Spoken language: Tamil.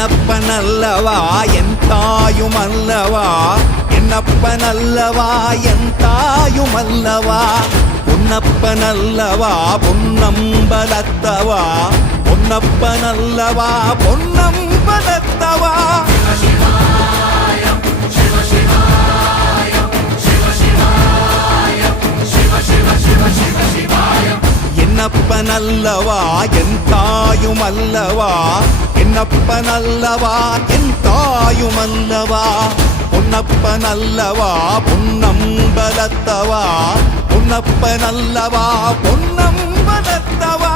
என்னப்பனல்லவா என் தாயுமல்லவா, என்னப்பனல்லவா என் தாயுமல்லவா, பொன்னப்பனல்லவா பொன்னம்பலத்தவா, பொன்னப்பனல்லவா பொன்னம்பலத்தவா. என்னப்பனல்லவா என் தாயுமல்லவா, என்னப்பனல்லவா என் தாயுமல்லவா, பொன்னப்பனல்லவா பொன்னம்பலத்தவா, பொன்னப்பனல்லவா பொன்னம்பலத்தவா.